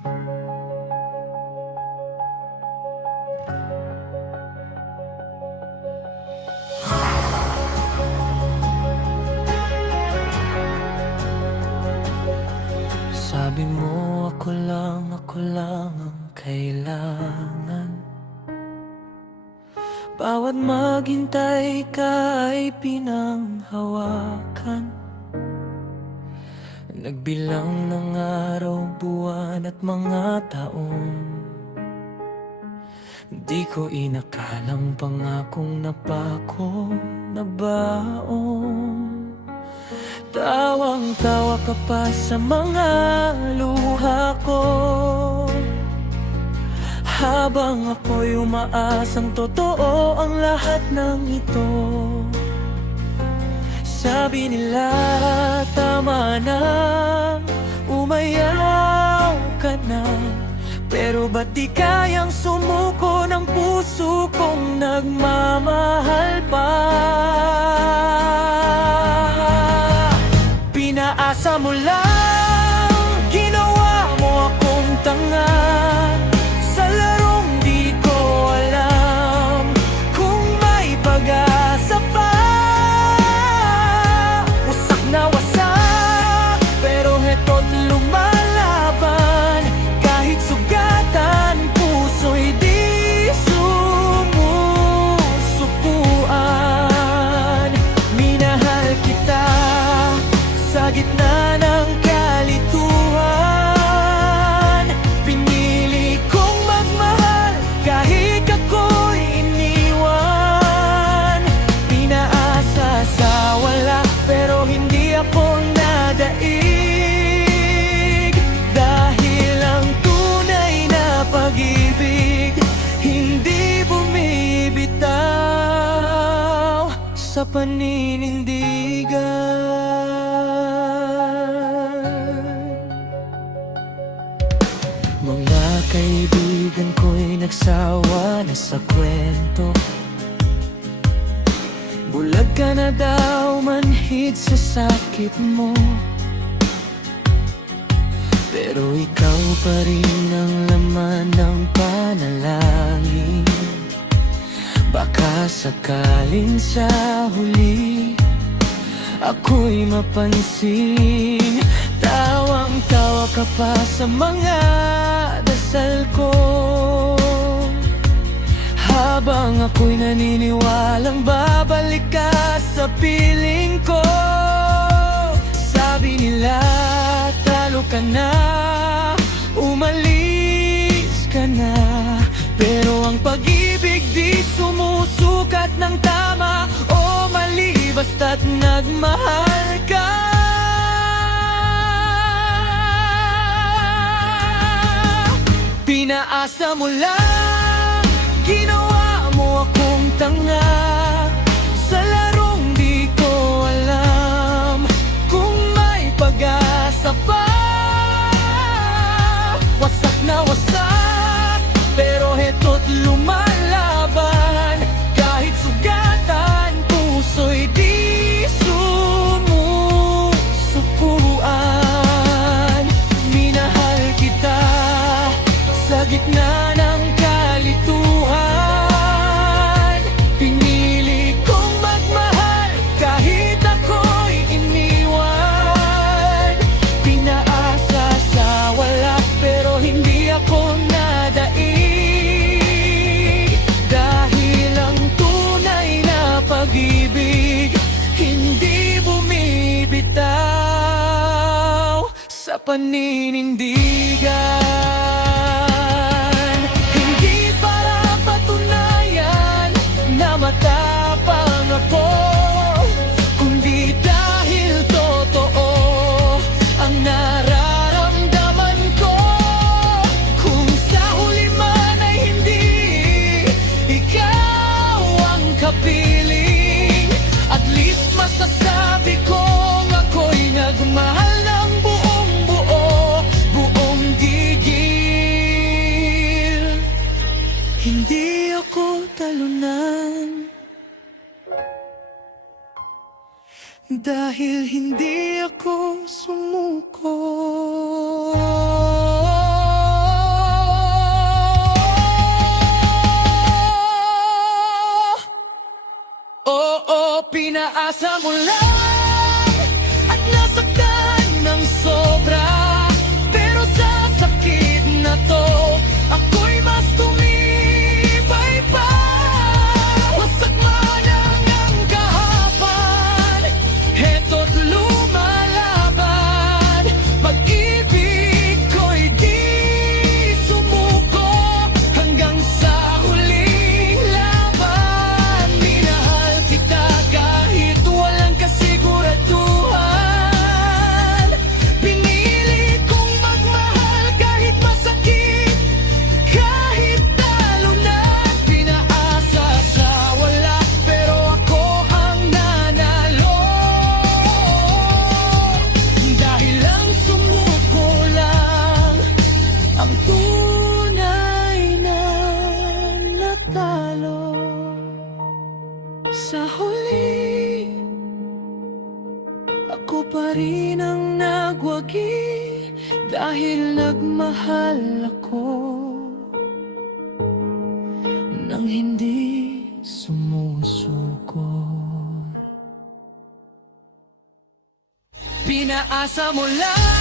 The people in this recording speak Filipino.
Sabi mo ako lang ang kailangan. Bawat maghintay ka ay pinanghawakan. Nagbilang ng araw, buwan at mga taon. Di ko inakalang pangakong napako na baon. Tawang-tawa ka pa sa mga luha ko, habang ako'y umaasang totoo ang lahat ng ito. Sabi nila tama na, umayaw ka na, pero ba't di kayang sumuko ng puso kong nagmamahal pa? Pinaasa mo lang, ginawa mo akong tanga, sa larong di ko alam kung may pag-asa pa. Wasak na wasak, pero heto't lumalaban. Kahit sugatan, puso'y di sumusupuan. Minahal kita sa gitna ng kalituhan. Pinili kong magmahal kahit ako'y iniwan. Pinaasa sa wala, pero hindi ako nadaig. Dahil ang tunay na pag-ibig hindi bumibitaw sa paninindigan. Mga kaibigan ko'y nagsawa na sa kwento. Bulag ka na daw, manhid sa sakit mo, pero ikaw pa rin ang laman ng panalangin. Baka sakaling sa huli ako'y mapansin. Tawang-tawa ka pa sa mga dasal ko, habang ako'y naniniwalang babalik ka sa piling ko. Sabi nila talo ka na, umalis ka na, pero ang pag-ibig di sumusukat ng tama o mali, basta't nagmahal ka. Pinaasa mo lang, ginawa mo akong tanga, sa larong di ko alam kung may pag-asa pa. Wasak na wasak, pero heto't lumalaban. Kahit sugatan, puso'y di sumusupuan. Minahal kita sa gitna ng kalituhan. Pinili kong magmahal kahit ako'y iniwan. Pinaasa sa wala, pero hindi ako nadaig. Dahil ang tunay na pag-ibig hindi bumibitaw sa paninindigan. Hindi para patunayan na matapang ako, kundi dahil totoo ang nararamdaman ko. Kung sa huli man ay hindi ikaw ang kapiling, at least masasabi kong ako'y nagmahal ng buong buo, buong gigil. Hindi ako talunan, dahil hindi ako sumuko. Pinaasa mo lang at nasaktan ng sobra. Pero sa sakit na to, ako'y mas tumibay pa. Wasak man ang kahapan, heto't lumalaban. Pag-ibig ko'y di sumuko hanggang sa huling laban. Minahal kita kahit walang kasiguraduhan. Pinili kong magmahal kahit masakit, kahit talo na. Pinaasa sa wala, pero ako ang nanalo. Dahil lang sumuko lang ang tunay na natalo. Sa huli, ako pa rin ang nagwagi dahil nagmahal ako nang hindi sumusuko. Pinaasa mo lang